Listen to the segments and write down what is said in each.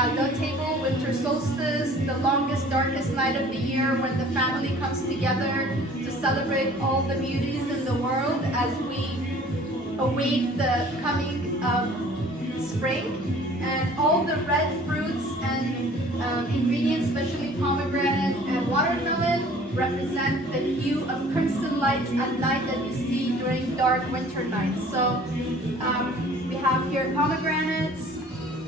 Yalda table, winter solstice, the longest, darkest night of the year when the family comes together to celebrate all the beauties in the world as we await the coming of spring. And all the red fruits and ingredients, especially pomegranate and watermelon, represent the hue of crimson lights at night that you see during dark winter nights. So we have here pomegranates,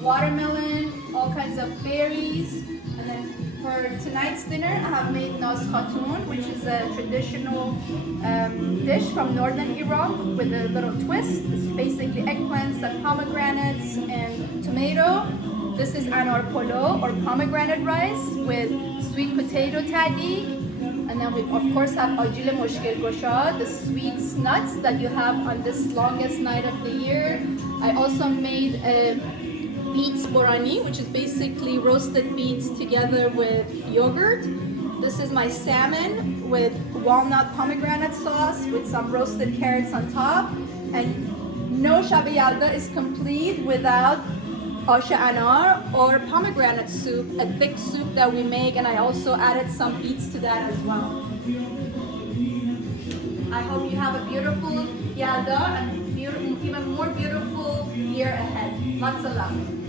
watermelon, all kinds of berries. And then for tonight's dinner, I have made nas khatun, which is a traditional dish from northern Iran with a little twist. It's basically eggplants and pomegranates and tomato. This is anar polo, or pomegranate rice with sweet potato tahdig. And then we of course have ajil mushkil gosha, the sweet nuts that you have on this longest night of the year. I also made a beets borani, which is basically roasted beets together with yogurt. This is my salmon with walnut pomegranate sauce with some roasted carrots on top. And no Shab Yalda is complete without asha anar, or pomegranate soup, a thick soup that we make, and I also added some beets to that as well. I hope you have a beautiful Yalda and even more beautiful year ahead. Lots of love.